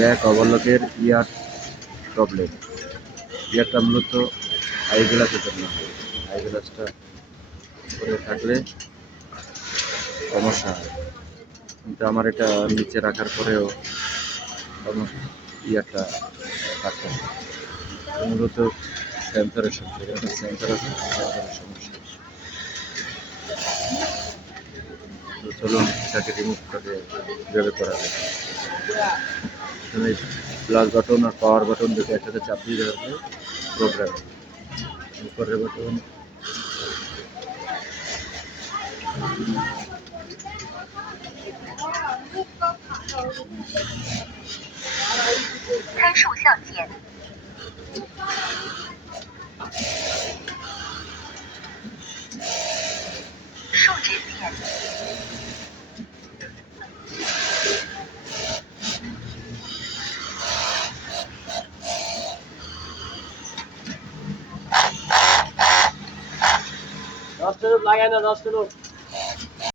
Back ওভারলোডের ইয়ার problem. ইয়ারটা মূলত I গ্লাসের জন্য। আই গ্লাসটা করে থাকলে সমস্যা হয়, কিন্তু আমার এটা নিচে রাখার পরেও ইয়ারটা থাকতে হয়। মূলত সেন্সরের সমস্যা, এখানে সেন্সর আছে, সেন্সরের সমস্যা। তো চলুন এটাকে রিমুভ করে কীভাবে করা যায়। এখানে প্লাস বাটন আর পাওয়ার বাটন দুটো একসাথে চাপ দিয়ে রাখলে প্রোগ্রাম, উপরের বাটন লাগাই না 10 মিনিট